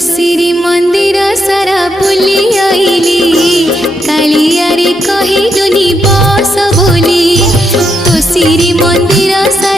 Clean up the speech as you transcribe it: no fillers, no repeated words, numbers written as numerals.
श्री मंदिर सारा बुली आईली कालिया रे कहिलुनी बस बोली तो श्री मंदिर सारा